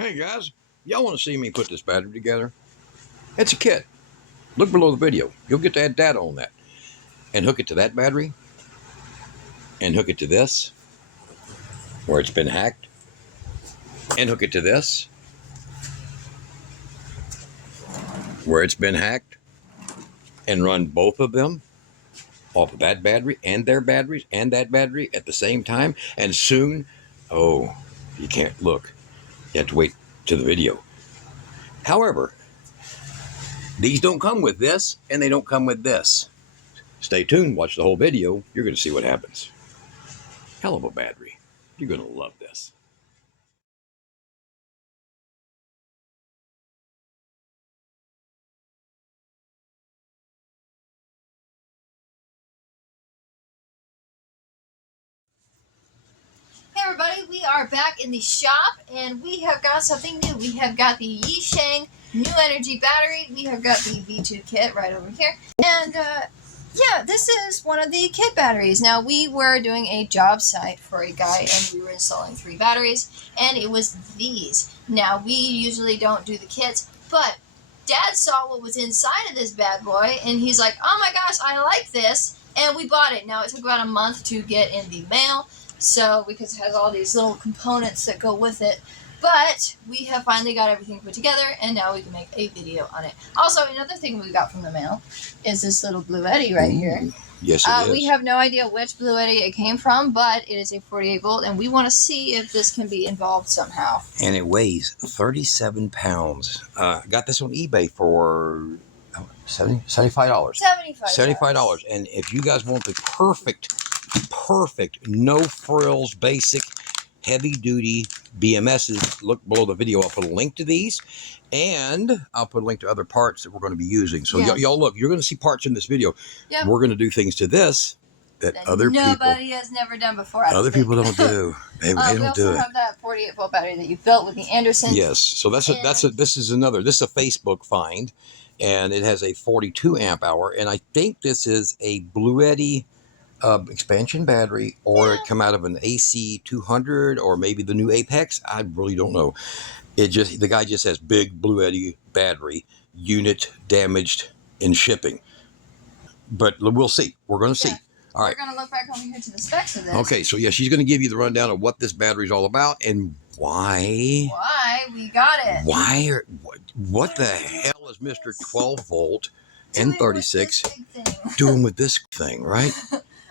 Hey guys, y'all want to see me put this battery together? It's a kit. Look below the video. You'll get to add data on that. And hook it to that battery. And hook it to this, where it's been hacked. And hook it to this, where it's been hacked. And run both of them off of that battery and their batteries and that battery at the same time. And soon, oh, you can't look. You have to wait to the video. However, these don't come with this, and they don't come with this. Stay tuned, watch the whole video. You're going to see what happens. Hell of a battery. You're going to love this. Hey everybody, we are back in the shop and we have got something new. We have got the Joxn New Energy battery. We have got the V2 kit right over here. And yeah, this is one of the kit batteries. Now we were doing a job site for a guy and we were installing 3 batteries and it was these. Now we usually don't do the kits, but Dad saw what was inside of this bad boy and he's like, oh my gosh, I like this, and we bought it. Now it took about a month to get in the mail. So, because it has all these little components that go with it. But, we have finally got everything put together, and now we can make a video on it. Also, another thing we got from the mail is this little Bluetti right here. Yes, it is. We have no idea which Bluetti it came from, but it is a 48 volt, and we want to see if this can be involved somehow. And it weighs 37 pounds. Got this on eBay for $75. $75. And if you guys want the perfect, no frills, basic, heavy duty BMSs, look below the video. I'll put a link to these, and I'll put a link to other parts that we're going to be using. So y'all look, you're going to see parts in this video. Yep. We're going to do things to this that nobody has never done before. Other people don't do. They don't do it. We also have that 48 volt battery that you built with the Anderson. Yes. So this is a Facebook find, and it has a 42 amp hour, and I think this is a Bluetti expansion battery, or it come out of an AC 200, or maybe the new Apex. I really don't know. The guy just says big Bluetti battery, unit damaged in shipping. But we'll see. We're going to see. All right. We're going to look back over here to the specs of this. Okay, so yeah, she's going to give you the rundown of what this battery is all about and why. Why we got it. What the hell is Mr. 12 volt and 36 doing with this thing, right?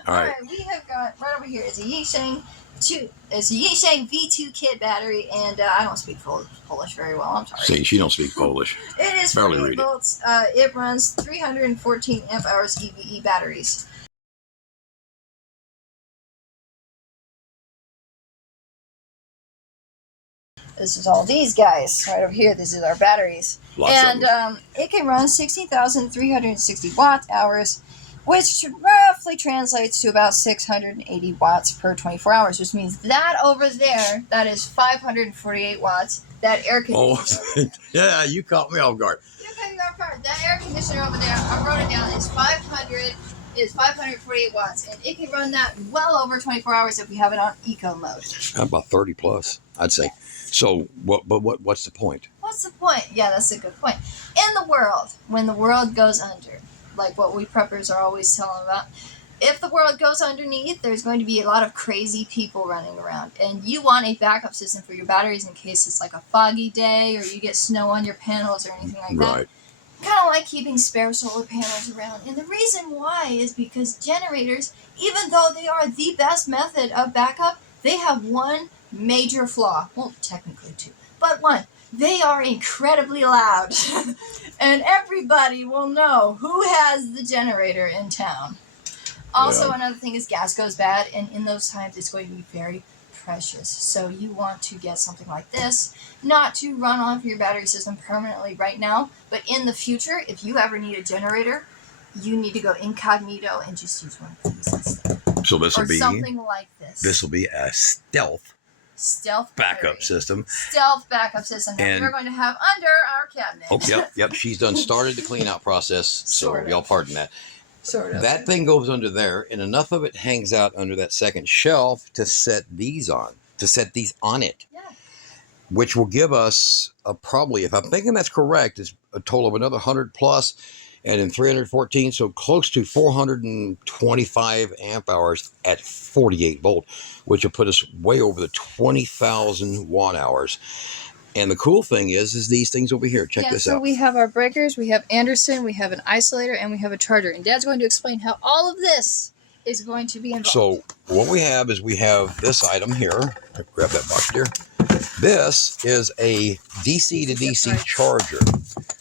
All right, we have got right over here is a Joxn V2 kit battery, and I don't speak Polish very well. I'm sorry. See, she don't speak Polish. It is 48 volts. It runs 314 amp hours EVE batteries. This is all these guys right over here. This is our batteries, and it can run 16,360 watt hours, which roughly translates to about 680 watts per 24 hours, which means that over there, that is 548 watts. That air conditioner. Oh, yeah, you caught me off guard. You caught me off guard. That air conditioner over there, I wrote it down, is 548 watts, and it can run that well over 24 hours if we have it on eco mode. About 30 plus, I'd say. So, what's the point? What's the point? Yeah, that's a good point. In the world, when the world goes under, like what we preppers are always telling about, if the world goes underneath, there's going to be a lot of crazy people running around, and you want a backup system for your batteries in case it's like a foggy day or you get snow on your panels or anything like that. Right. Kind of like keeping spare solar panels around. And the reason why is because generators, even though they are the best method of backup, they have one major flaw. Well, technically 2, but 1. They are incredibly loud. And everybody will know who has the generator in town. Also, another thing is gas goes bad, and in those times it's going to be very precious. So you want to get something like this, not to run off your battery system permanently right now, but in the future, if you ever need a generator, you need to go incognito and just use one of these instead. So this will be something like this. This will be a stealth backup system. Stealth backup system that we're going to have under our cabinet. Oh, yep. She's done started the clean out process, so y'all pardon that. Sort of. That thing goes under there, and enough of it hangs out under that second shelf to set these on, it. Yeah. which will give us probably, if I'm thinking that's correct, it's a total of another 100 plus, and in 314, so close to 425 amp hours at 48 volt, which will put us way over the 20,000 watt hours. And the cool thing is these things over here. Check this out. So we have our breakers, we have Anderson, we have an isolator, and we have a charger. And Dad's going to explain how all of this is going to be involved. So what we have is we have this item here. Grab that box there. This is a DC to DC charger.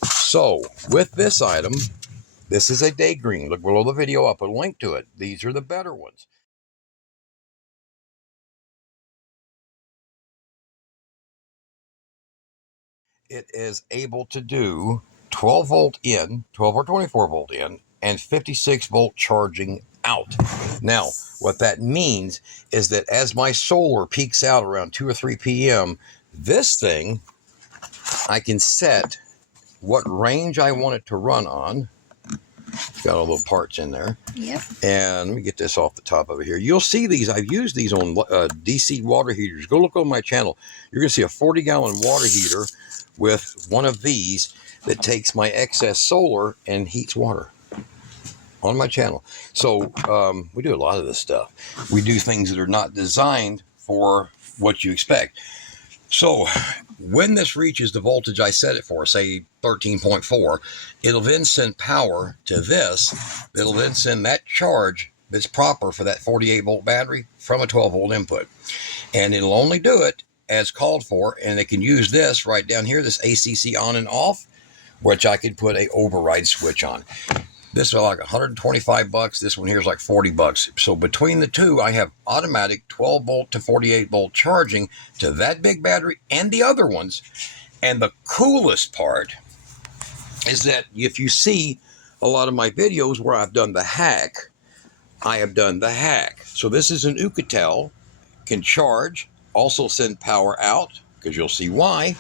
So with this item, this is a day green. Look below the video, I'll put a link to it. These are the better ones. It is able to do 12 volt in, 12 or 24 volt in, and 56 volt charging out. Now, what that means is that as my solar peaks out around 2 or 3 p.m., this thing, I can set what range I want it to run on. It's got all the parts in there. Yep. And let me get this off the top of it here. You'll see these. I've used these on DC water heaters. Go look on my channel. You're going to see a 40-gallon water heater with one of these that takes my excess solar and heats water on my channel. So we do a lot of this stuff. We do things that are not designed for what you expect. So when this reaches the voltage I set it for, say 13.4, it'll then send power to this. It'll then send that charge that's proper for that 48 volt battery from a 12 volt input. And it'll only do it as called for, and it can use this right down here, this ACC on and off, which I can put a override switch on. This is like 125 bucks. This one here is like 40 bucks. So between the two, I have automatic 12 volt to 48 volt charging to that big battery and the other ones. And the coolest part is that if you see a lot of my videos where I've done the hack, I have done the hack. So this is an Ucatel, can charge, also send power out, because you'll see why.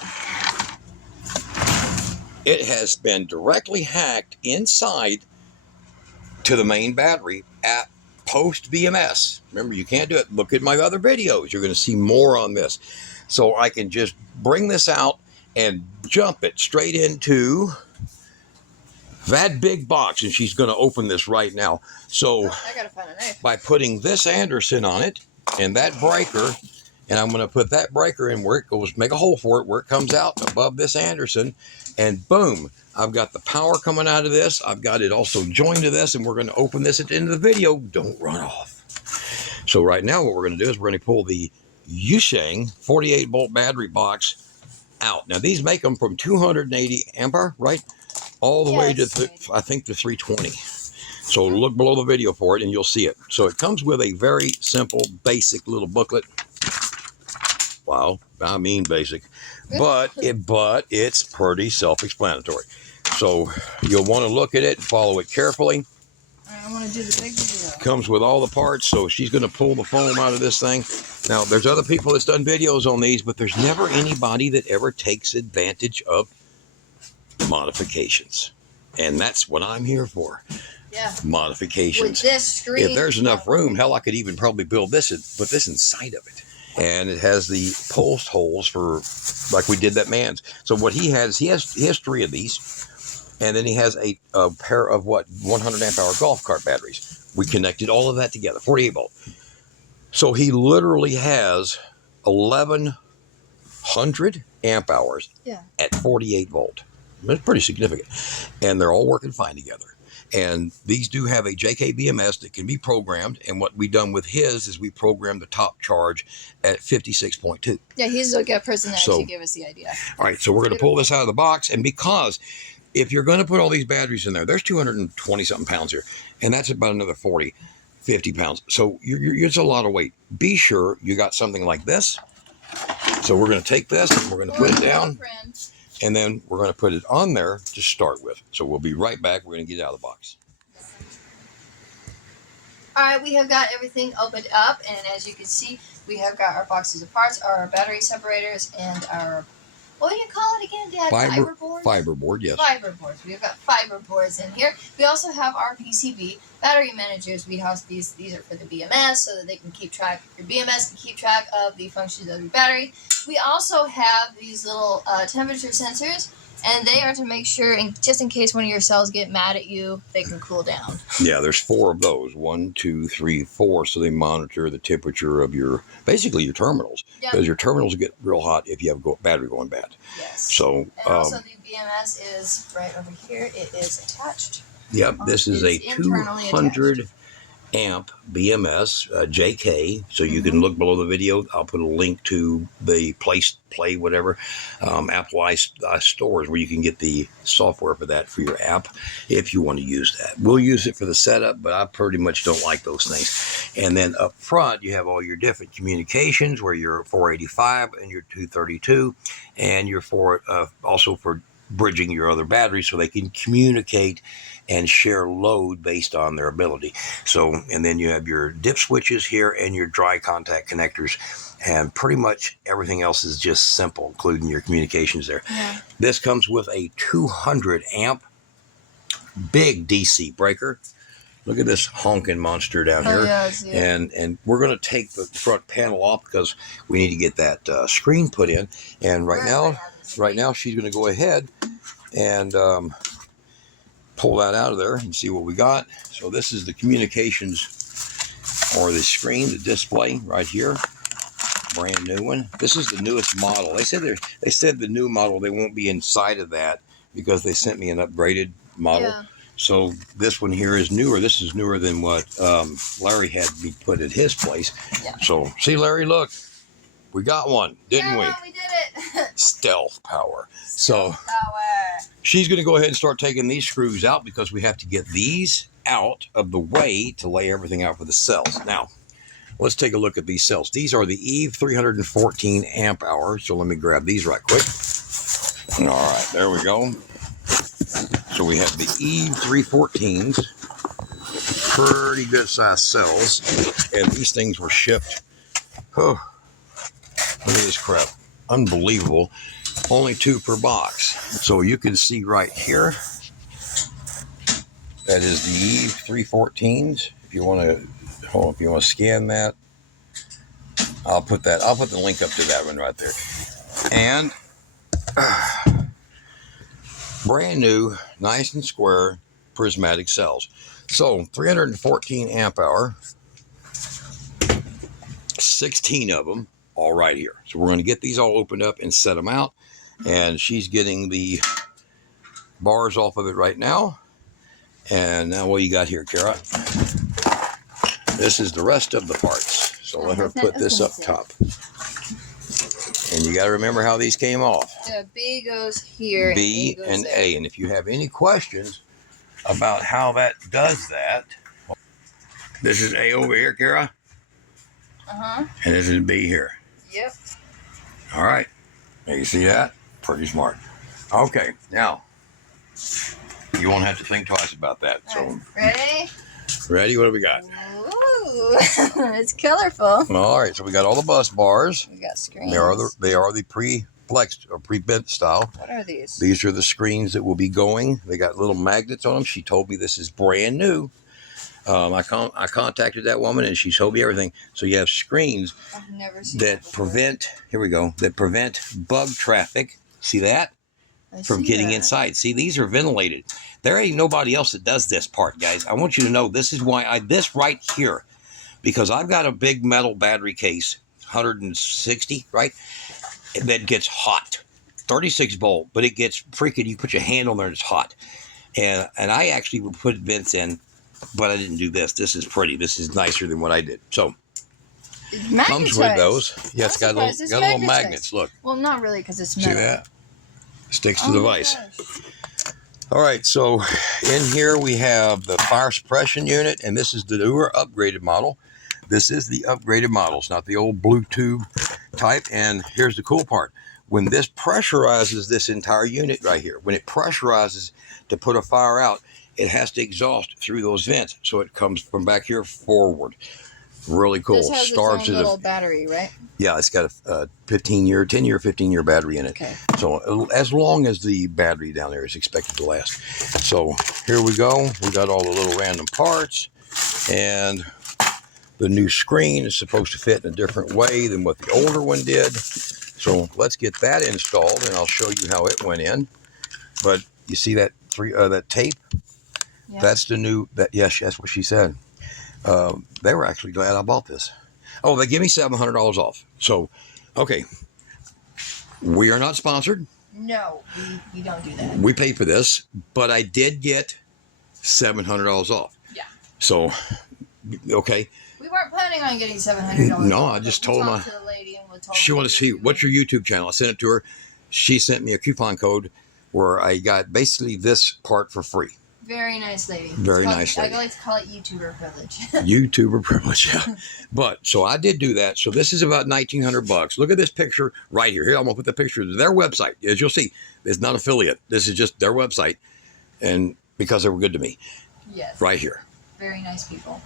It has been directly hacked inside to the main battery at post BMS. Remember, you can't do it. Look at my other videos. You're going to see more on this. So I can just bring this out and jump it straight into that big box. And she's going to open this right now. So I gotta find a knife. By putting this Anderson on it and that breaker, and I'm going to put that breaker in where it goes, make a hole for it, where it comes out above this Anderson, and boom, I've got the power coming out of this. I've got it also joined to this, and we're going to open this at the end of the video. Don't run off. So right now what we're going to do is we're going to pull the Joxn 48 volt battery box out. Now these make them from 280 ampere, right? All the way to, I think, the 320. So look below the video for it and you'll see it. So it comes with a very simple, basic little booklet. Wow, I mean basic. But it's pretty self-explanatory. So you'll want to look at it and follow it carefully. I want to do the big video. Comes with all the parts, so she's going to pull the foam out of this thing. Now, there's other people that's done videos on these, but there's never anybody that ever takes advantage of modifications. And that's what I'm here for. Yeah. Modifications. With this screen. If there's enough room, hell, I could even probably build this and put this inside of it. And it has the post holes for, like we did that man's. So what he has 3 of these. And then he has a pair of 100 amp hour golf cart batteries. We connected all of that together, 48 volt. So he literally has 1,100 amp hours at 48 volt. It's pretty significant. And they're all working fine together. And these do have a JKBMS that can be programmed. And what we done with his is we programmed the top charge at 56.2. Yeah, he's a good person to actually give us the idea. All right, so we're going to pull this out of the box. And because if you're going to put all these batteries in there, there's 220 something pounds here. And that's about another 50 pounds. So it's a lot of weight. Be sure you got something like this. So we're going to take this and we're going to put it down. And then we're going to put it on there to start with. So we'll be right back. We're going to get it out of the box. All right, we have got everything opened up. And as you can see, we have got our boxes of parts, our battery separators, and our What do you call it again, Dad? Fiber boards? Fiber board, yes. Fiber boards. We've got fiber boards in here. We also have our PCB battery managers. We have these are for the BMS so that they can keep track, your BMS can keep track of the functions of your battery. We also have these little temperature sensors, and they are to make sure, just in case one of your cells get mad at you, they can cool down. Yeah, there's 4 of those. 1, 2, 3, 4. So they monitor the temperature of basically your terminals. Because your terminals get real hot if you have battery going bad. Yes. So, and also the BMS is right over here. It is attached. Yep, this is a 200 amp BMS JK, so you can look below the video. I'll put a link to the Play whatever Apple stores where you can get the software for that for your app if you want to use that. We'll use it for the setup, but I pretty much don't like those things. And then up front you have all your different communications where your 485 and your 232 and your also for bridging your other batteries so they can communicate and share load based on their ability. So, and then you have your dip switches here and your dry contact connectors, and pretty much everything else is just simple, including your communications there. Yeah. This comes with a 200 amp big DC breaker. Look at this honking monster down here. Yes, yeah. And we're going to take the front panel off because we need to get that screen put in. And right now she's going to go ahead and pull that out of there and see what we got. So this is the communications or the screen, the display right here. Brand new one. This is the newest model. They said the new model, they won't be inside of that because they sent me an upgraded model. Yeah. So this one here is newer. This is newer than what Larry had me put at his place. Yeah. So see, Larry, look, we got one, didn't we? We did it. Stealth power. She's going to go ahead and start taking these screws out because we have to get these out of the way to lay everything out for the cells. Now, let's take a look at these cells. These are the Eve 314 amp hour. So let me grab these right quick. All right, there we go. So we have the Eve 314s, pretty good sized cells, and these things were shipped. Oh, look at this crap, unbelievable. Only 2 per box. So you can see right here, that is the Eve 314s. If you want to scan that, I'll put the link up to that one right there. And brand new, nice and square prismatic cells. So 314 amp hour, 16 of them, all right here. So we're going to get these all opened up and set them out. And she's getting the bars off of it right now. And now what you got here, Kara? This is the rest of the parts. So let her put this up top. And you got to remember how these came off. The B goes here. B and A. And if you have any questions about how that does that, this is A over here, Kara. And this is B here. Yep. All right. Now you see that? Pretty smart. Okay. Now, you won't have to think twice about that. So, ready? Ready? What do we got? Ooh, it's colorful. All right. So we got all the bus bars. We got screens. They are the pre-flexed or pre-bent style. What are these? These are the screens that will be going. They got little magnets on them. She told me this is brand new. I contacted that woman and she told me everything. So you have screens that prevent, here we go, that prevent bug traffic. See that? From getting inside. See, these are ventilated. There ain't nobody else that does this part, guys. I want you to know this is why this right here, because I've got a big metal battery case, 160, right? That gets hot, 36 volt, but it gets freaking, you put your hand on there and it's hot. And I actually would put vents in, but I didn't do this. This is pretty. This is nicer than what I did. So, comes with those. Yeah, it's got little magnets. Look. Well, not really because it's metal. See that? Sticks to the vise. All right, so in here we have the fire suppression unit, and this is the newer upgraded model. This is the upgraded model. It's not the old blue tube type. And here's the cool part. When this pressurizes this entire unit right here, when it pressurizes to put a fire out, it has to exhaust through those vents. So it comes from back here forward. Really cool. This has Starts its own little battery, right? Yeah, it's got a 15-year battery in it. Okay. So as long as the battery down there is expected to last. So here we go. We got all the little random parts, and the new screen is supposed to fit in a different way than what the older one did. So let's get that installed, and I'll show you how it went in. But you see that that tape? Yeah. That's the new. Yes, that's what she said. They were actually glad I bought this. Oh, they give me $700 off. So, okay. We are not sponsored. No, we don't do that. We paid for this, but I did get $700 off. Yeah. So, okay. We weren't planning on getting $700. No, I just told her. To the lady and she wanted to see, what's your YouTube channel? I sent it to her. She sent me a coupon code where I got basically this part for free. Very nice lady. Very nice lady. I like to call it YouTuber privilege. YouTuber privilege, yeah. But, so I did do that. So this is about $1,900. Look at this picture right here. Here, I'm going to put the picture of their website. As you'll see, it's not affiliate. This is just their website. And because they were good to me. Yes. Right here. Very nice people.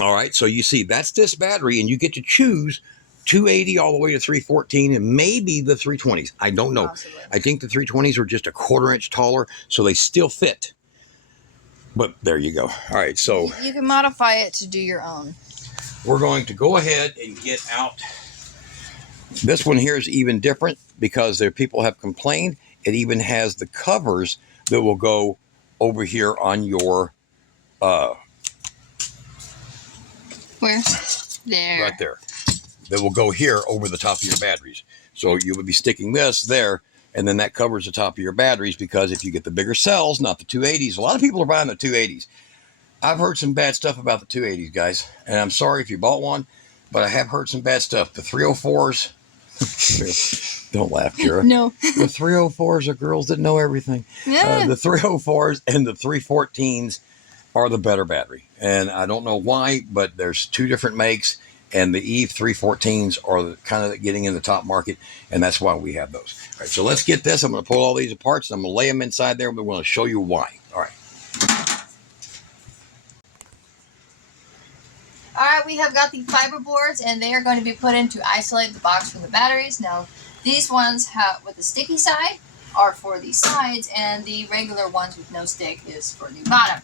All right, so you see, that's this battery, and you get to choose 280 all the way to 314 and maybe the 320s. I don't know. Possibly. I think the 320s are just a 1/4 inch taller, so they still fit. But there you go. All right, so you can modify it to do your own. We're going to go ahead and get out. This one here is even different because there people have complained. It even has the covers that will go over here on your where? There. Right there. That will go here over the top of your batteries. So you would be sticking this there, and then that covers the top of your batteries, because if you get the bigger cells, not the 280s, a lot of people are buying the 280s. I've heard some bad stuff about the 280s, guys, and I'm sorry if you bought one, but I have heard some bad stuff. The 304s, don't laugh, Kira. No. The 304s are girls that know everything. Yeah. The 304s and the 314s are the better battery. And I don't know why, but there's two different makes, and the E314s are kind of getting in the top market, and that's why we have those. All right, so let's get this. I'm going to pull all these apart, and I'm going to lay them inside there, and we're going to show you why. All right. All right, we have got the fiber boards, and they are going to be put in to isolate the box from the batteries. Now, these ones have with the sticky side are for the sides, and the regular ones with no stick is for the bottom.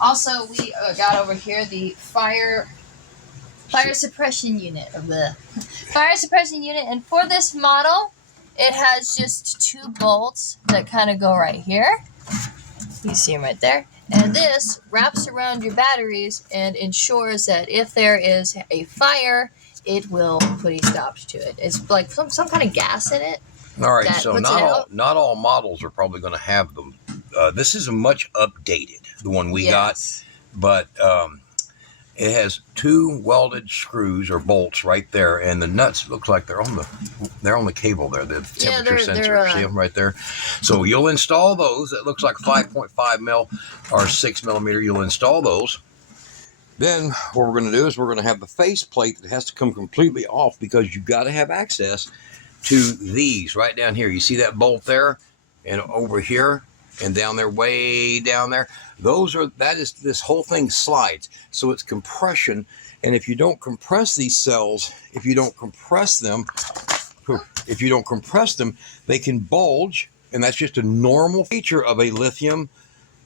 Also, we got over here the fire suppression unit of the fire suppression unit, and for this model, it has just 2 bolts that kind of go right here. You see them right there. And this wraps around your batteries and ensures that if there is a fire, it will put a stop to it. It's like some kind of gas in it. All right, so not all models are probably going to have them. This is a much updated, the one we got, but it has 2 welded screws or bolts right there, and the nuts looks like they're on the cable there, the temperature sensor. See them right there? So you'll install those. It looks like 5.5 mil or 6 millimeter. You'll install those. Then what we're going to do is we're going to have the face plate that has to come completely off, because you've got to have access to these right down here. You see that bolt there, and over here, and down there, way down there. This whole thing slides. So it's compression. And if you don't compress these cells, if you don't compress them, they can bulge. And that's just a normal feature of a lithium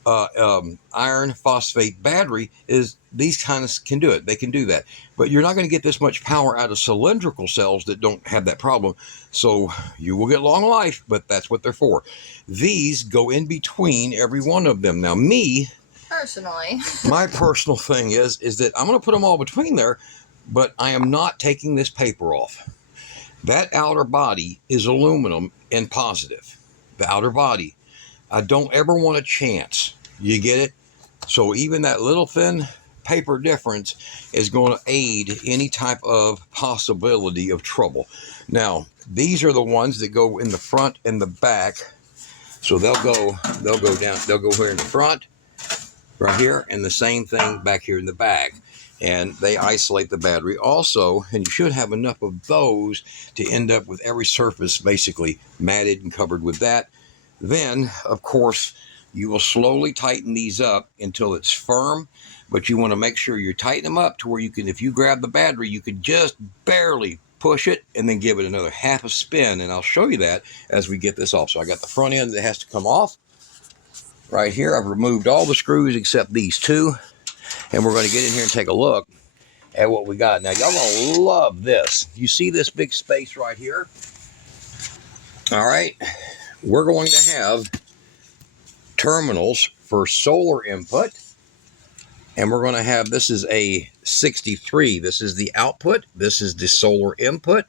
iron phosphate battery, is these kind of can do it. They can do that. But you're not going to get this much power out of cylindrical cells that don't have that problem. So you will get long life, but that's what they're for. These go in between every one of them. Now, personally, my personal thing is that I'm going to put them all between there, but I am not taking this paper off. That outer body is aluminum and positive. The outer body. I don't ever want a chance. You get it? So even that little thin paper difference is going to aid any type of possibility of trouble. Now, these are the ones that go in the front and the back. So they'll go down, they'll go here in the front, right here, and the same thing back here in the back. and they isolate the battery also, and you should have enough of those to end up with every surface basically matted and covered with that. Then, of course, you will slowly tighten these up until it's firm, but you want to make sure you tighten them up to where you can, if you grab the battery, you can just barely push it and then give it another half a spin, and I'll show you that as we get this off. So I got the front end that has to come off right here. I've removed all the screws except these two, and we're going to get in here and take a look at what we got. Now, y'all going to love this. You see this big space right here? All right. We're going to have terminals for solar input, and we're going to have, this is a 63. This is the output. This is the solar input,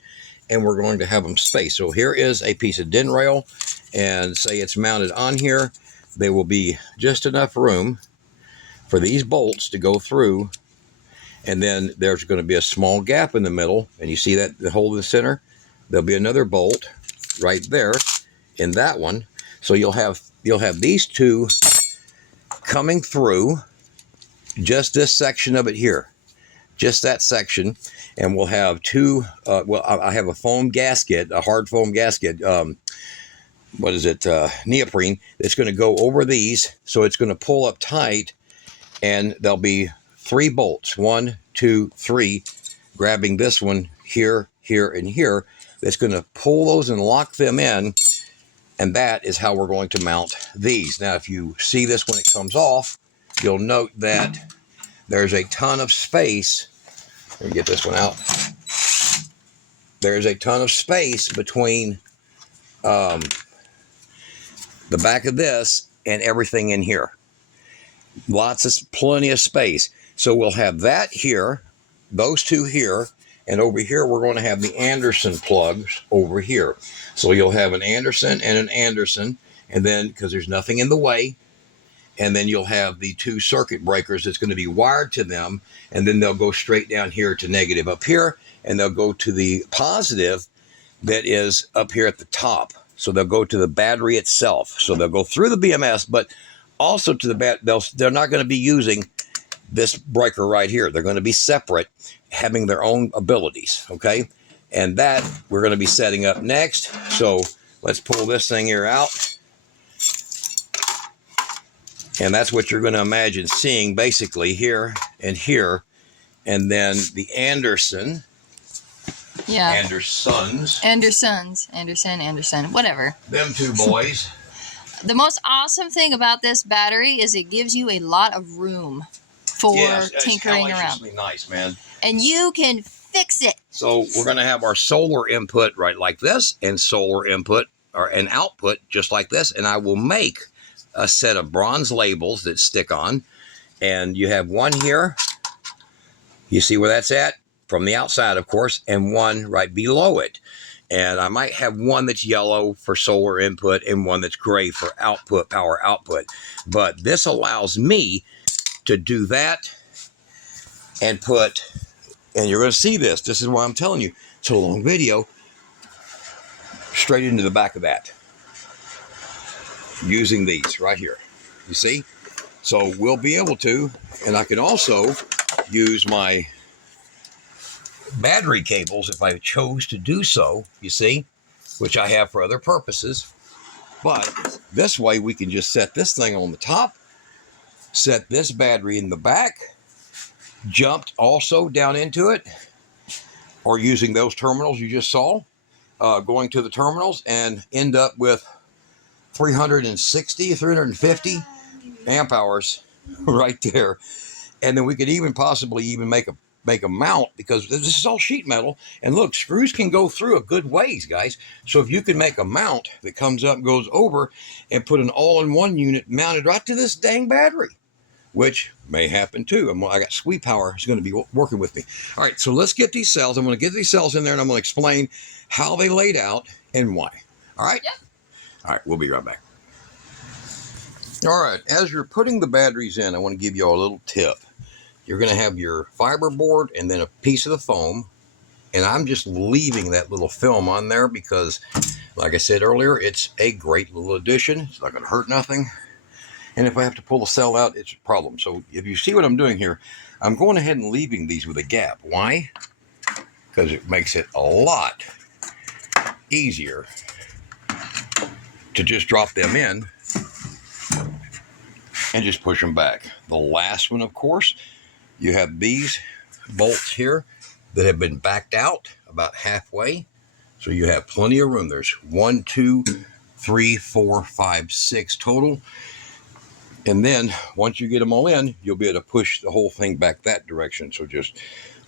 and we're going to have them spaced. So here is a piece of DIN rail, and say it's mounted on here. There will be just enough room for these bolts to go through, and then there's going to be a small gap in the middle, and you see that the hole in the center? There'll be another bolt right there in that one. So you'll have these two coming through just this section of it here, just that section, and we'll have two, I have a foam gasket, a hard foam gasket, what is it, neoprene, that's going to go over these, so it's going to pull up tight, and there'll be 3 bolts, 1, 2, 3, grabbing this one here, here, and here, that's going to pull those and lock them in, and that is how we're going to mount these. Now, if you see this when it comes off, you'll note that there's a ton of space. Let me get this one out. There's a ton of space between the back of this and everything in here. Plenty of space. So we'll have that here, those two here, and over here we're going to have the Anderson plugs over here. So you'll have an Anderson and an Anderson, and then, because there's nothing in the way, and then you'll have the 2 circuit breakers that's going to be wired to them, and then they'll go straight down here to negative up here, and they'll go to the positive that is up here at the top. So they'll go to the battery itself. So they'll go through the BMS, but also to the they're not going to be using this breaker right here. They're going to be separate, having their own abilities, okay? And that we're going to be setting up next. So let's pull this thing here out. And that's what you're going to imagine seeing basically here and here. And then the Anderson. Yeah. Anderson, whatever. Them 2 boys. The most awesome thing about this battery is it gives you a lot of room for tinkering around. It's nice, man. And you can fix it. So we're going to have our solar input right like this, and solar input or an output just like this. And I will make a set of bronze labels that stick on. And you have one here. You see where that's at? From the outside, of course, and one right below it. And I might have one that's yellow for solar input and one that's gray for output, power output. But this allows me to do that and put, and you're going to see this. This is why I'm telling you. It's a long video. Straight into the back of that. Using these right here. You see? So we'll be able to, and I can also use my battery cables if I chose to do so, you see, which I have for other purposes. But this way we can just set this thing on the top, set this battery in the back, jumped also down into it, or using those terminals you just saw, going to the terminals, and end up with 350 amp hours right there. And then we could even possibly make a mount, because this is all sheet metal, and look, screws can go through a good ways, guys. So if you can make a mount that comes up and goes over, and put an all-in-one unit mounted right to this dang battery, which may happen too. I got Sweet Power who's going to be working with me. All right, so let's get these cells. I'm going to get these cells in there, and I'm going to explain how they laid out and why. All right? Yep. All right, we'll be right back. All right, as you're putting the batteries in, I want to give you a little tip. You're going to have your fiber board and then a piece of the foam. And I'm just leaving that little film on there because, like I said earlier, it's a great little addition. It's not going to hurt nothing. And if I have to pull the cell out, it's a problem. So if you see what I'm doing here, I'm going ahead and leaving these with a gap. Why? Because it makes it a lot easier to just drop them in and just push them back. The last one, of course, you have these bolts here that have been backed out about halfway. So you have plenty of room. There's 1, 2, 3, 4, 5, 6 total. And then once you get them all in, you'll be able to push the whole thing back that direction. So just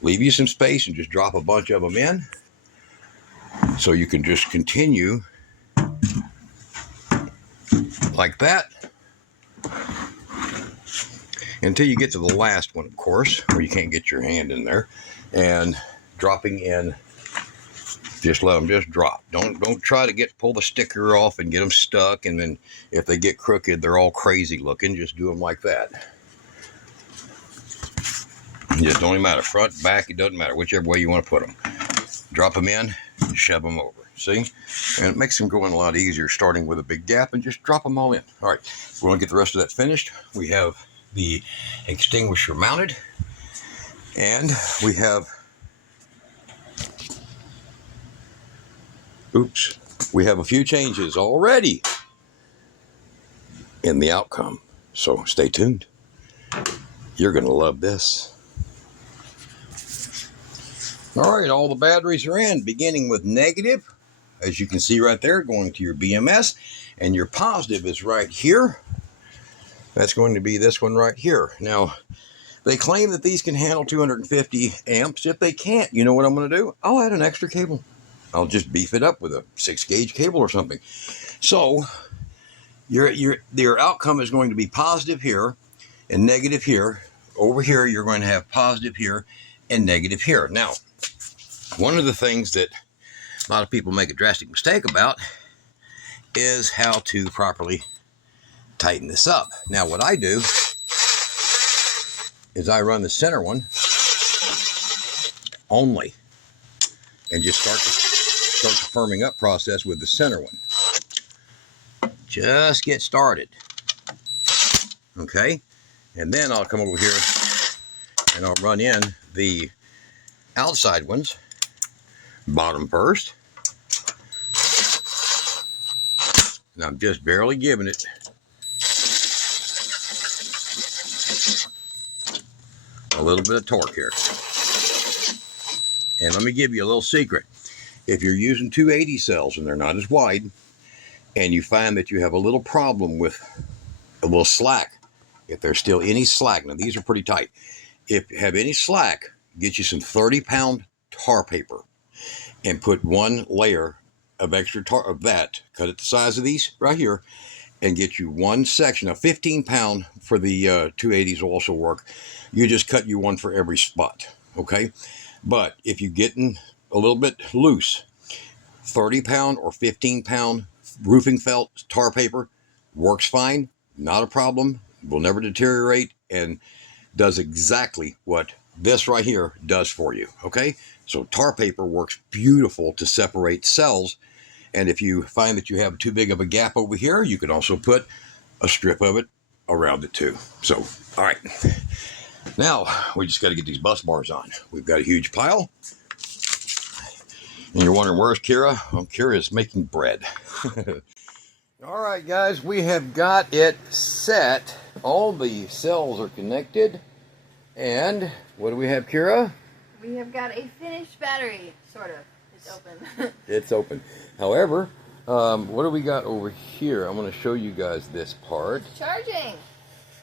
leave you some space and just drop a bunch of them in. So you can just continue like that until you get to the last one, of course, where you can't get your hand in there. And dropping in, just let them just drop. Don't try to pull the sticker off and get them stuck. And then if they get crooked, they're all crazy looking. Just do them like that. It just don't even matter. Front, back, it doesn't matter. Whichever way you want to put them. Drop them in, shove them over. See? And it makes them go in a lot easier, starting with a big gap and just drop them all in. All right, we're going to get the rest of that finished. We have the extinguisher mounted. And we have, we have a few changes already in the outcome. So stay tuned. You're going to love this. All right, all the batteries are in, beginning with negative, as you can see right there, going to your BMS, and your positive is right here. That's going to be this one right here. Now, they claim that these can handle 250 amps. If they can't, you know what I'm going to do? I'll add an extra cable. I'll just beef it up with a 6-gauge cable or something. So, your outcome is going to be positive here and negative here. Over here, you're going to have positive here and negative here. Now, one of the things that a lot of people make a drastic mistake about is how to properly tighten this up. Now, what I do is I run the center one only and just start the firming up process with the center one. Just get started. Okay? And then I'll come over here and I'll run in the outside ones, bottom first. And I'm just barely giving it a little bit of torque here. And let me give you a little secret. If you're using 280 cells and they're not as wide, and you find that you have a little problem with a little slack, if there's still any slack, now these are pretty tight. If you have any slack, get you some 30-pound tar paper and put one layer of extra tar of that, cut it the size of these right here, and get you one section. Now 15-pound for the 280s will also work. You just cut you one for every spot, okay? But if you're getting a little bit loose, 30-pound or 15-pound roofing felt tar paper works fine, not a problem, will never deteriorate, and does exactly what this right here does for you, okay? So tar paper works beautiful to separate cells, and if you find that you have too big of a gap over here, you can also put a strip of it around it too. So, all right. Now, we just got to get these bus bars on. We've got a huge pile. And you're wondering, where's Kira? Well, Kira is making bread. All right, guys, we have got it set. All the cells are connected. And what do we have, Kira? We have got a finished battery, sort of. It's open. It's open. However, what do we got over here? I'm going to show you guys this part. Charging.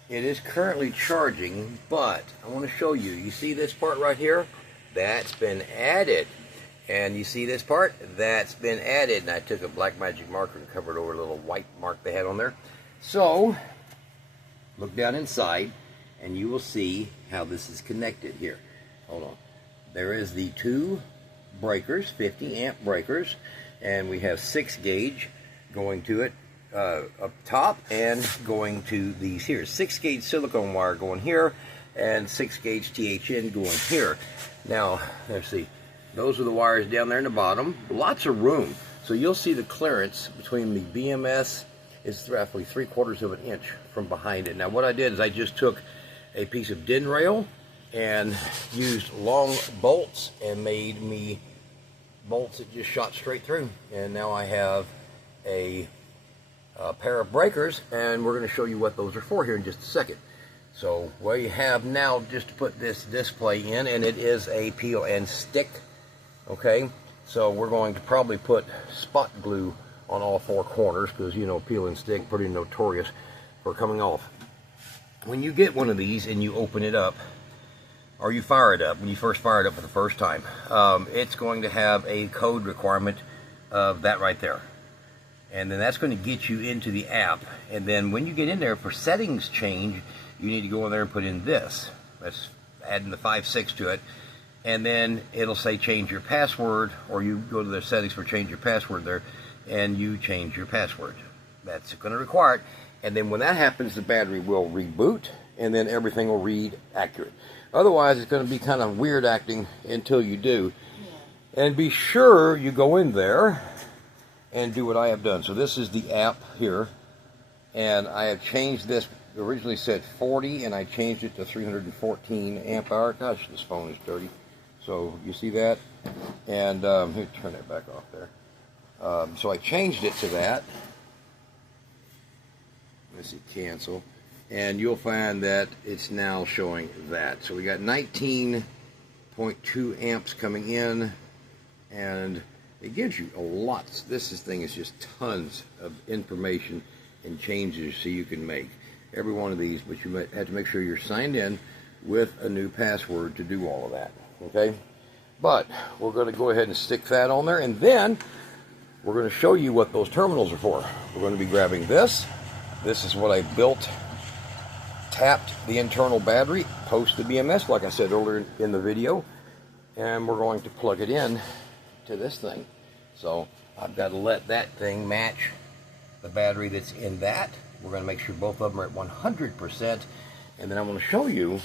It is currently charging, but I want to show you. You see this part right here? That's been added. And you see this part? That's been added. And I took a black magic marker and covered over a little white mark they had on there. So, look down inside, and you will see how this is connected here. Hold on. There is the two breakers, 50 amp breakers, and we have 6-gauge going to it up top and going to these here. 6-gauge silicone wire going here and 6-gauge THN going here. Now, let's see. Those are the wires down there in the bottom. Lots of room. So you'll see the clearance between the BMS is roughly 3/4 of an inch from behind it. Now what I did is I just took a piece of DIN rail and used long bolts and made me bolts that just shot straight through. And now I have a pair of breakers, and we're going to show you what those are for here in just a second. So what you have now, just to put this display in, and it is a peel and stick. Okay, so we're going to probably put spot glue on all 4 corners, because you know, peel and stick, pretty notorious for coming off. When you get one of these and you open it up, or you fire it up, when you first fire it up for the first time, it's going to have a code requirement of that right there. And then that's going to get you into the app. And then when you get in there, for settings change, you need to go in there and put in this. That's adding the 5/6 to it. And then it'll say change your password, or you go to the settings for change your password there, and you change your password. That's going to require it. And then when that happens, the battery will reboot, and then everything will read accurate. Otherwise, it's going to be kind of weird acting until you do. Yeah. And be sure you go in there and do what I have done. So this is the app here, and I have changed this. It originally said 40, and I changed it to 314 amp hour. Gosh, this phone is dirty. So you see that? And let me turn that back off there. So I changed it to that. Let's see, cancel. And you'll find that it's now showing that. So we got 19.2 amps coming in, and it gives you a lot. This thing is just tons of information and changes so you can make every one of these, but you have to make sure you're signed in with a new password to do all of that. Okay, but we're going to go ahead and stick that on there, and then we're going to show you what those terminals are for. We're going to be grabbing this. This is what I built. Tapped the internal battery, post the BMS like I said earlier in the video, and we're going to plug it in to this thing. So I've got to let that thing match the battery that's in that. We're going to make sure both of them are at 100%, and then I'm going to show you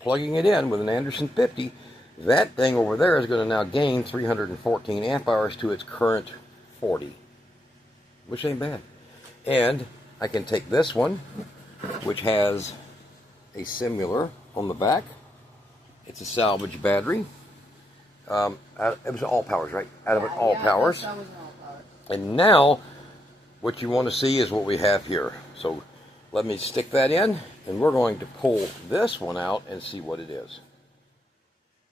plugging it in with an Anderson 50. That thing over there is going to now gain 314 amp hours to its current 40, which ain't bad. And I can take this one, which has a similar on the back. It's a salvage battery. It was all powers, right? Out of it, all powers. That was an all power. And now, what you want to see is what we have here. So let me stick that in, and we're going to pull this one out and see what it is.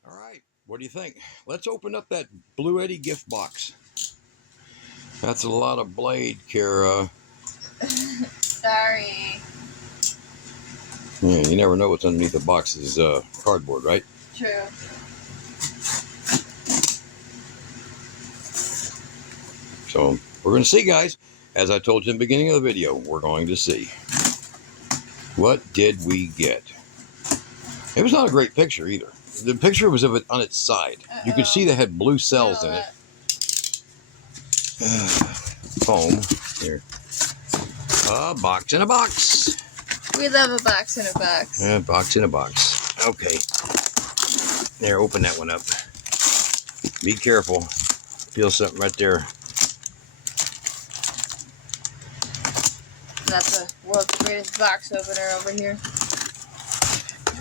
All right, what do you think? Let's open up that Bluetti gift box. That's a lot of blade, Kara. Sorry. Yeah, you never know what's underneath the box is cardboard, right? True. So we're going to see, guys. As I told you in the beginning of the video, we're going to see. What did we get? It was not a great picture either. The picture was of it on its side. You could see they had blue cells in it. Foam. Here. A box in a box. We love a box in a box. A box in a box. Okay. There, open that one up. Be careful. Feel something right there. That's the world's greatest box opener over here.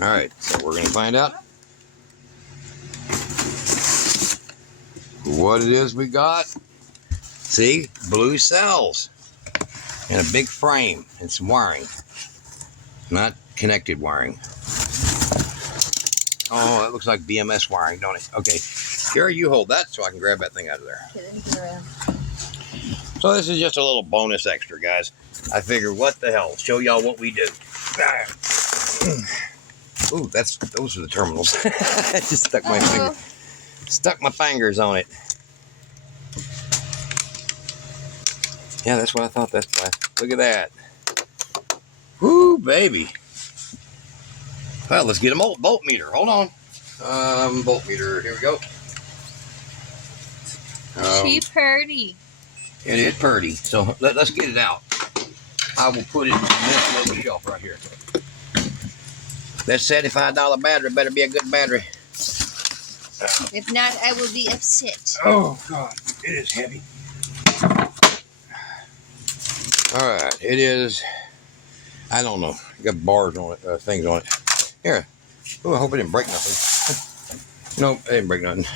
Alright, so we're going to find out what it is we got. See? Blue cells. And a big frame and some wiring. Not connected wiring. Oh, that looks like BMS wiring, don't it? Okay. Gary, you hold that so I can grab that thing out of there. Okay, let me get around. So this is just a little bonus extra, guys. I figured, what the hell? Show y'all what we do. Ooh, those are the terminals. I just stuck my fingers on it. Yeah, that's what I thought. That's why. Look at that. Woo, baby. Well, let's get a bolt meter. Hold on. Bolt meter. Here we go. She purdy. It is purdy. So let's get it out. I will put it in this little shelf right here. That $75 battery better be a good battery. If not, I will be upset. Oh, God. It is heavy. All right, it is, I don't know, got bars on it, things on it. Here, oh, I hope it didn't break nothing. Nope, it didn't break nothing.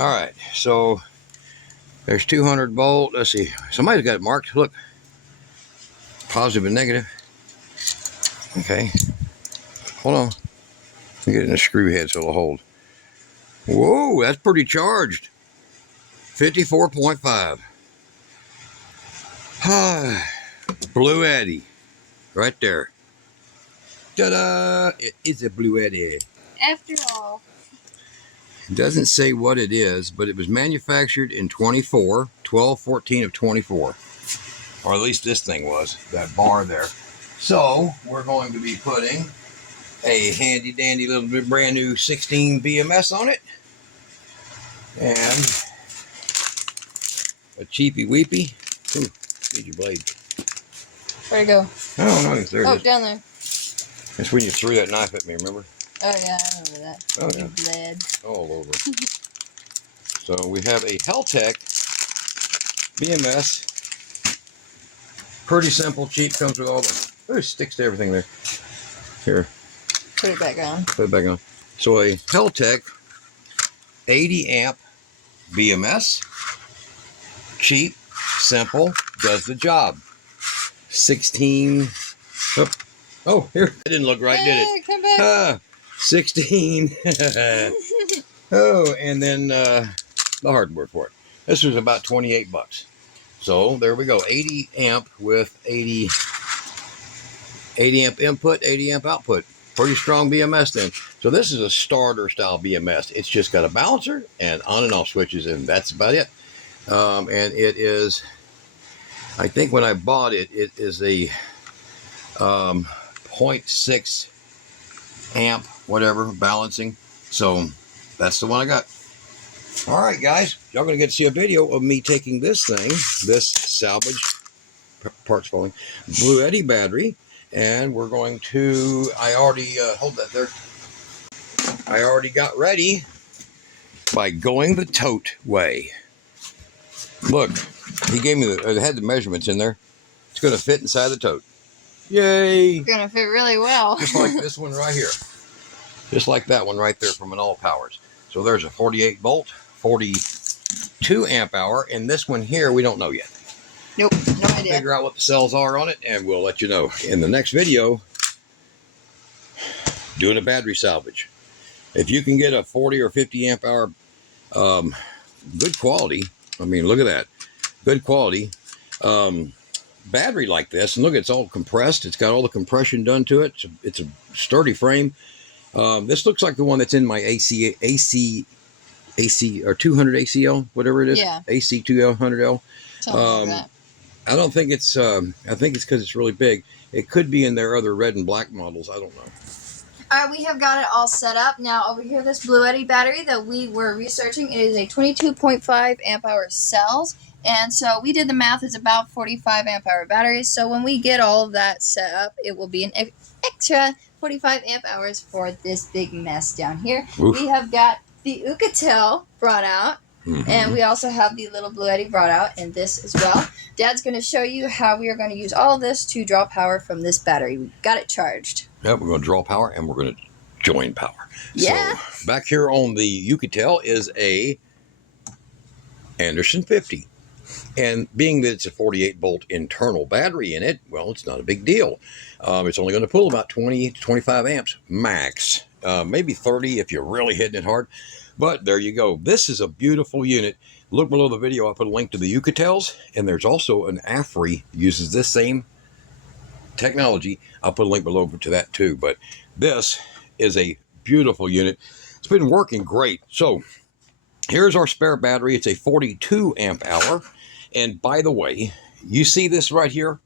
All right, so there's 200 volt. Let's see, somebody's got it marked. Look, positive and negative. Okay, hold on. Let me get it in a screw head so it'll hold. Whoa, that's pretty charged. 54.5. Bluetti, right there. Ta-da! It is a Bluetti. After all. It doesn't say what it is, but it was manufactured in 12/14 of 24. Or at least this thing was, that bar there. So, we're going to be putting a handy dandy little brand new 16 BMS on it. And a cheapy weepy. Ooh, need your blade. Where'd it go? I don't know. There it is. Down there. That's when you threw that knife at me, remember? Oh, yeah, I remember that. Oh, yeah. You bled. All over. So we have a Heltec BMS. Pretty simple, cheap, comes with all the... Oh, it sticks to everything there. Here. Put it back on. Put it back on. So a Heltec 80 amp BMS. Cheap, simple, does the job. 16... Oh, here. It didn't look right, did it? Come back. 16. Oh, and then the hardware for it. This was about 28 bucks. So there we go. 80 amp with 80 amp input, 80 amp output. Pretty strong BMS then. So this is a starter style BMS. It's just got a balancer and on and off switches, and that's about it. And it is, I think when I bought it, it is a 0.6 amp, whatever, balancing. So that's the one I got. All right, guys, y'all gonna get to see a video of me taking this thing, this salvage, parts falling, Bluetti battery, and we're going to, I already, hold that there. I already got ready by going the tote way. Look, he gave me it had the measurements in there. It's gonna fit inside the tote. Yay! It's gonna fit really well. Just like this one right here. Just like that one right there from an All Powers. So there's a 48 volt, 42 amp hour, and this one here we don't know yet. Nope, no idea. Figure out what the cells are on it, and we'll let you know in the next video. Doing a battery salvage. If you can get a 40 or 50 amp hour, good quality. I mean, look at that, good quality battery like this, and look, it's all compressed. It's got all the compression done to it. It's a sturdy frame. This looks like the one that's in my AC or 200 ACL, whatever it is. Yeah. AC 200L. Something like that. I don't think it's, I think it's because it's really big. It could be in their other red and black models. I don't know. All right, we have got it all set up. Now, over here, this Bluetti battery that we were researching, it is a 22.5 amp hour cells. And so we did the math. It's about 45 amp hour batteries. So when we get all of that set up, it will be an extra 45 amp hours for this big mess down here. Oof. We have got the Ucatel brought out. Mm-hmm. And we also have the little Bluetti brought out and this as well. Dad's going to show you how we are going to use all of this to draw power from this battery. We got it charged. Yep, we're going to draw power and we're going to join power. Yeah. So back here on the Ucatel is a Anderson 50. And being that it's a 48 volt internal battery in it, well, it's not a big deal. It's only going to pull about 20 to 25 amps max. Maybe 30 if you're really hitting it hard. But there you go. This is a beautiful unit. Look below the video. I'll put a link to the Ucatels. And there's also an AFRI uses this same technology. I'll put a link below to that too. But this is a beautiful unit. It's been working great. So here's our spare battery. It's a 42 amp hour. And by the way, you see this right here?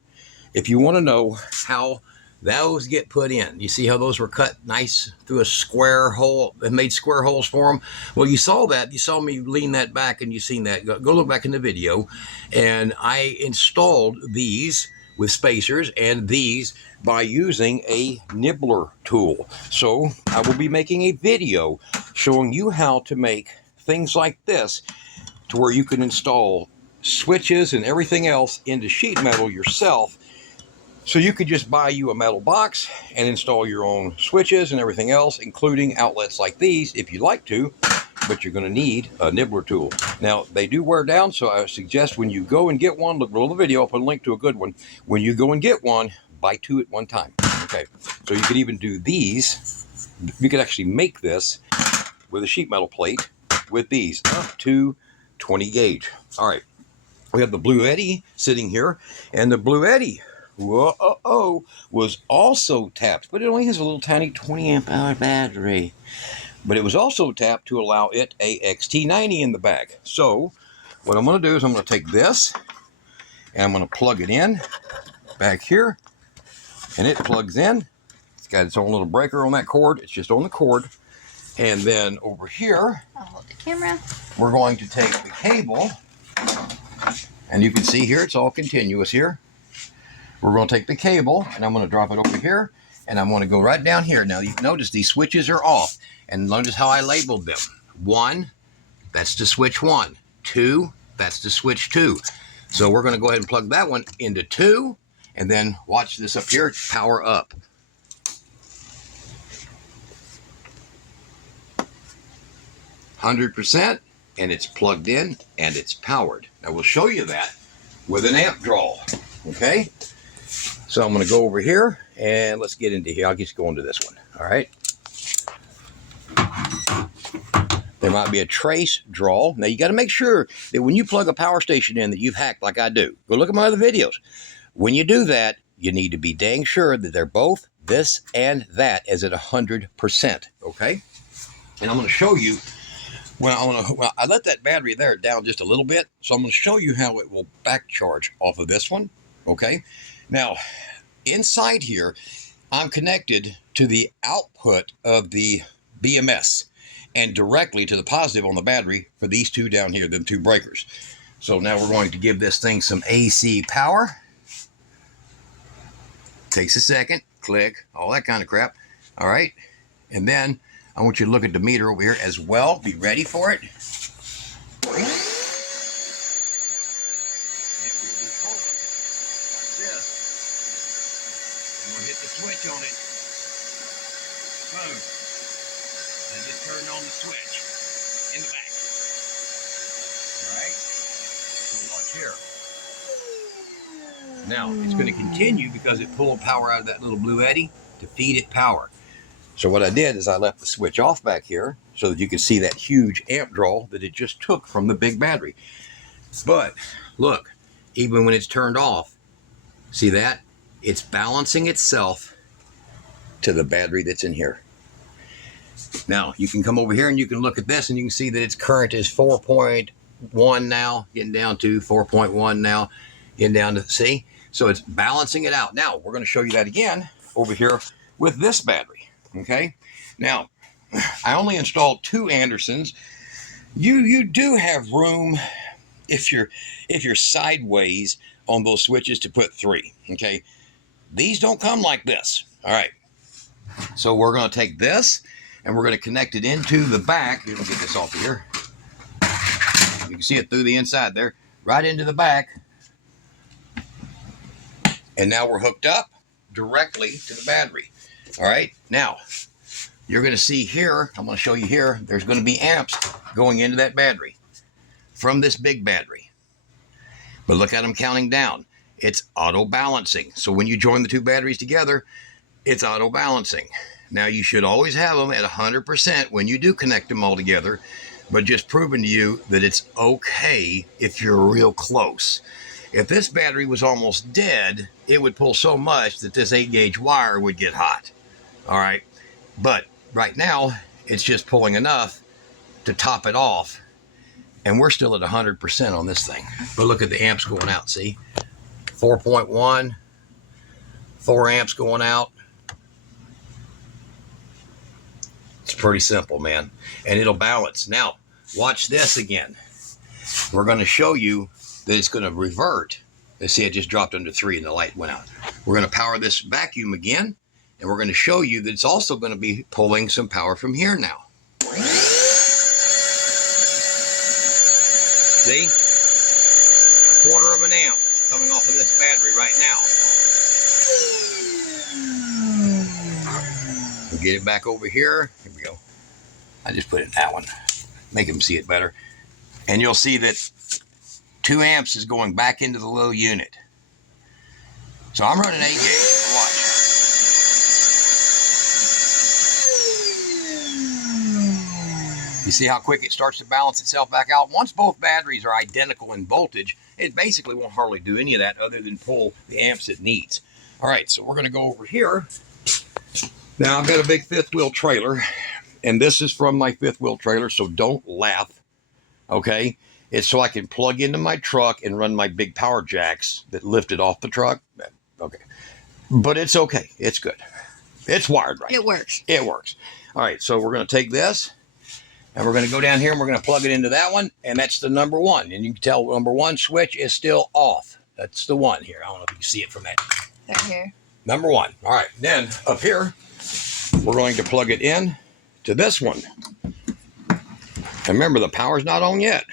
If you want to know how those get put in, you see how those were cut nice through a square hole and made square holes for them? Well, you saw that. You saw me lean that back and you seen that. Go look back in the video. And I installed these with spacers and these by using a nibbler tool. So I will be making a video showing you how to make things like this to where you can install switches and everything else into sheet metal yourself. So you could just buy you a metal box and install your own switches and everything else, including outlets like these if you like to, but you're going to need a nibbler tool. Now, they do wear down, so I suggest when you go and get one, look below the video, I'll put a link to a good one. When you go and get one, buy 2 at one time. Okay, so you could even do these. You could actually make this with a sheet metal plate with these up to 20 gauge. All right, we have the Bluetti sitting here, and the Bluetti, whoa, was also tapped, but it only has a little tiny 20 amp hour battery. But it was also tapped to allow it a XT90 in the back. So what I'm going to do is I'm going to take this and I'm going to plug it in back here, and it plugs in. It's got its own little breaker on that cord. It's just on the cord. And then over here, I'll hold the camera. We're going to take the cable, and you can see here it's all continuous here. We're going to take the cable and I'm going to drop it over here, and I'm going to go right down here. Now you notice these switches are off, and notice how I labeled them. 1, that's to switch 1. 2, that's to switch 2. So we're going to go ahead and plug that one into 2, and then watch this up here, power up. %, and it's plugged in and it's powered. Now we'll show you that with an amp draw. Okay, so I'm going to go over here and let's get into here. I'll just go into this one. All right, there might be a trace draw. Now you got to make sure that when you plug a power station in that you've hacked like I do. Go look at my other videos. When you do that, you need to be dang sure that they're both this and that is at 100%. Okay, and I'm going to show you. Well, I let that battery there down just a little bit, so I'm going to show you how it will back charge off of this one. Okay, now inside here, I'm connected to the output of the BMS and directly to the positive on the battery for these two down here, the 2 breakers. So now we're going to give this thing some AC power. Takes a second, click, all that kind of crap. All right, and then I want you to look at the meter over here as well. Be ready for it. It will be pulled like this. And we'll hit the switch on it. Boom. And just turn on the switch in the back. All right. So watch here. Now it's going to continue because it pulled power out of that little Bluetti to feed it power. So what I did is I left the switch off back here so that you can see that huge amp draw that it just took from the big battery. But look, even when it's turned off, see that? It's balancing itself to the battery that's in here. Now you can come over here and you can look at this and you can see that its current is 4.1 now, getting down to 4.1 now, getting down to, see? So it's balancing it out. Now we're going to show you that again over here with this battery. Okay, now I only installed 2 Andersons. You do have room if you're sideways on those switches to put 3. Okay, these don't come like this. All right, so we're going to take this and we're going to connect it into the back. Let me get this off of here. You can see it through the inside there, right into the back, and now we're hooked up directly to the battery. All right, now you're going to see here, I'm going to show you here, there's going to be amps going into that battery from this big battery. But look at them counting down. It's auto balancing. So when you join the 2 batteries together, it's auto balancing. Now you should always have them at 100% when you do connect them all together, but just proving to you that it's okay if you're real close. If this battery was almost dead, it would pull so much that this 8-gauge wire would get hot. All right, but right now it's just pulling enough to top it off, and we're still at 100% on this thing. But look at the amps going out, see? 4.1, 4 amps going out. It's pretty simple, man, and it'll balance. Now, watch this again. We're going to show you that it's going to revert. Let's see, it just dropped under 3 and the light went out. We're going to power this vacuum again, and we're going to show you that it's also going to be pulling some power from here now. See? 1/4 of an amp coming off of this battery right now. We'll get it back over here. Here we go. I just put it in that one. Make them see it better. And you'll see that 2 amps is going back into the little unit. So I'm running 8 gauge. Watch. You see how quick it starts to balance itself back out? Once both batteries are identical in voltage, it basically won't hardly do any of that other than pull the amps it needs. All right, so we're going to go over here. Now, I've got a big 5th wheel trailer, and this is from my 5th wheel trailer, so don't laugh, okay? It's so I can plug into my truck and run my big power jacks that lifted off the truck. Okay. But it's okay. It's good. It's wired right. It works. It works. All right, so we're going to take this, and we're going to go down here, and we're going to plug it into that one, and that's the number 1. And you can tell number 1 switch is still off. That's the one here. I don't know if you can see it from that. Right here. Number 1. All right, then up here, we're going to plug it in to this one. And remember, the power's not on yet.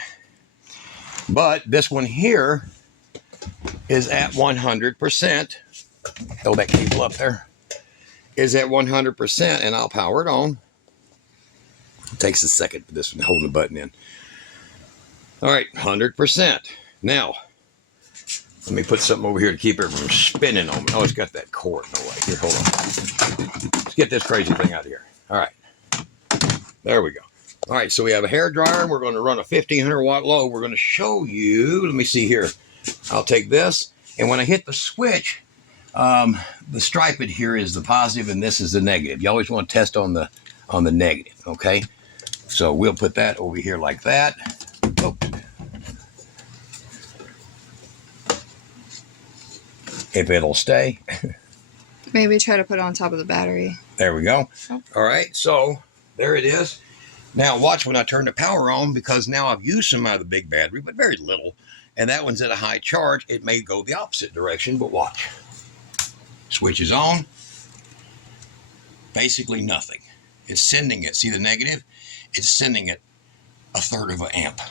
But this one here is at 100%. Throw that cable up there. Is at 100%, and I'll power it on. It takes a second for this one, holding the button in. All right, 100%. Now, let me put something over here to keep it from spinning on me. Oh, it's got that cord in the way. Here, hold on. Let's get this crazy thing out of here. All right. There we go. All right, so we have a hair dryer, and we're going to run a 1500 watt load. We're going to show you, let me see here. I'll take this, and when I hit the switch, the striped here is the positive, and this is the negative. You always want to test on the negative, okay? So we'll put that over here like that. Oh. If it'll stay. Maybe try to put it on top of the battery. There we go. All right, so there it is. Now watch when I turn the power on, because now I've used some out of the big battery, but very little. And that one's at a high charge. It may go the opposite direction, but watch. Switch is on. Basically nothing. It's sending it. See the negative? It's sending it 1/3 of an amp.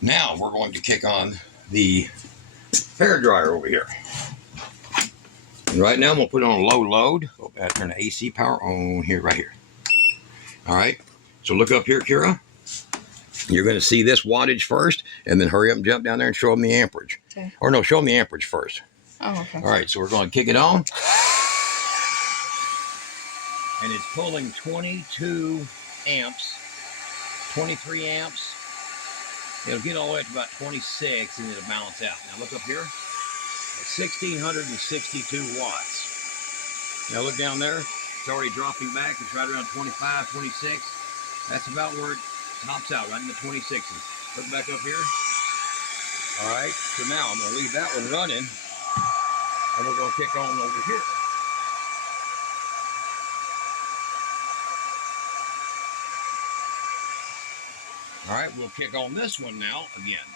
Now we're going to kick on the hair dryer over here. And right now I'm going to put it on a low load. Oh, I turn the AC power on here, right here. All right. So look up here, Kira. You're going to see this wattage first, and then hurry up and jump down there and show them the amperage. Okay. Or no, show them the amperage first. Oh, okay. All right, so we're going to kick it on. And it's pulling 22 amps, 23 amps. It'll get all the way up to about 26, and it'll balance out. Now look up here. 1,662 watts. Now look down there. It's already dropping back. It's right around 25, 26. That's about where it tops out, right in the 26s. Look back up here. All right, so now I'm going to leave that one running, and we're going to kick on over here. All right, we'll kick on this one now again.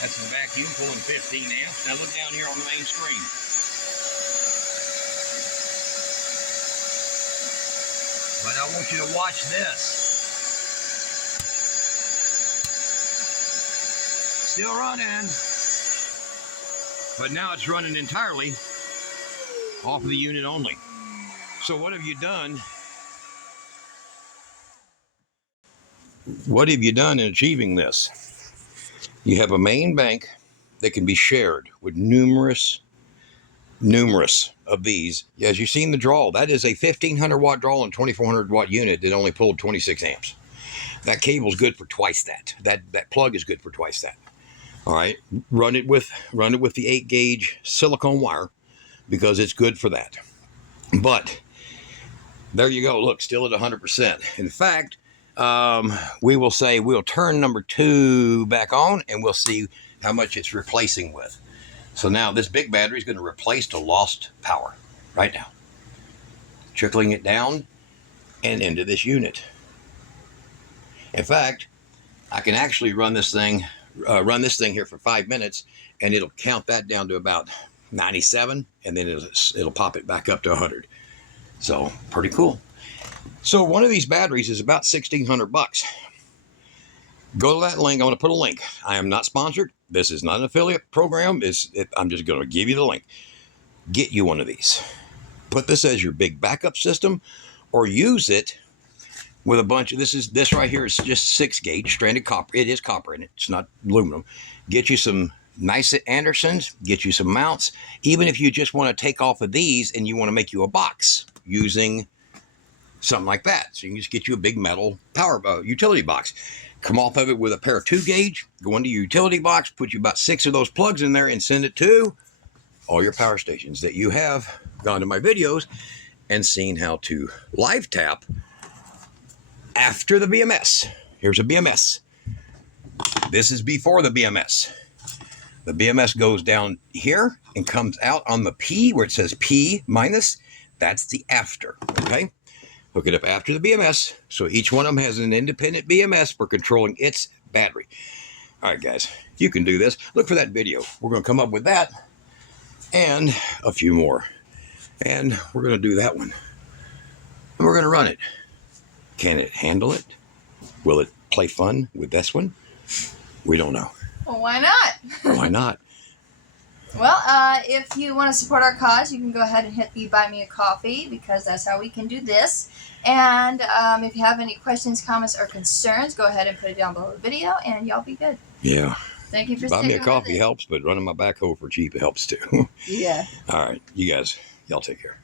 That's the vacuum pulling 15 amps. Now look down here on the main screen. But I want you to watch this. Still running. But now it's running entirely off of the unit only. So what have you done? What have you done in achieving this? You have a main bank that can be shared with numerous of these. As you've seen the draw, that is a 1,500 watt draw and 2,400 watt unit that only pulled 26 amps. That cable's good for twice that. That plug is good for twice that. All right, run it with the 8 gauge silicone wire, because it's good for that. But there you go. Look, still at 100%. In fact, we will say we'll turn number 2 back on, and we'll see how much it's replacing with. So now this big battery is going to replace the lost power right now, trickling it down and into this unit. In fact, I can actually run this thing here for 5 minutes, and it'll count that down to about 97, and then it'll pop it back up to 100. So pretty cool. So one of these batteries is about $1,600. Go to that link. I'm going to put a link. I am not sponsored. This is not an affiliate program. I'm just going to give you the link. Get you one of these. Put this as your big backup system, or use it with a bunch of this right here is just 6-gauge stranded copper. It is copper in it. It's not aluminum. Get you some nice Andersons. Get you some mounts. Even if you just want to take off of these and you want to make you a box using something like that, so you can just get you a big metal power utility box. Come off of it with a pair of 2-gauge. Go into your utility box. Put you about 6 of those plugs in there and send it to all your power stations that you have gone to my videos and seen how to live tap after the BMS. Here's a BMS. This is before the BMS. The BMS goes down here and comes out on the P where it says P minus. That's the after, okay? Hook it up after the BMS. So each one of them has an independent BMS for controlling its battery. All right, guys, you can do this. Look for that video. We're going to come up with that and a few more. And we're going to do that one. And we're going to run it. Can it handle it? Will it play fun with this one? We don't know. Well, why not? Why not? Well, if you want to support our cause, you can go ahead and hit the Buy Me a Coffee, because that's how we can do this. And if you have any questions, comments, or concerns, go ahead and put it down below the video, and y'all be good. Yeah. Thank you for Buy me a sticking coffee with it. helps, but running my backhoe for cheap helps too. Yeah. All right, you guys, y'all take care.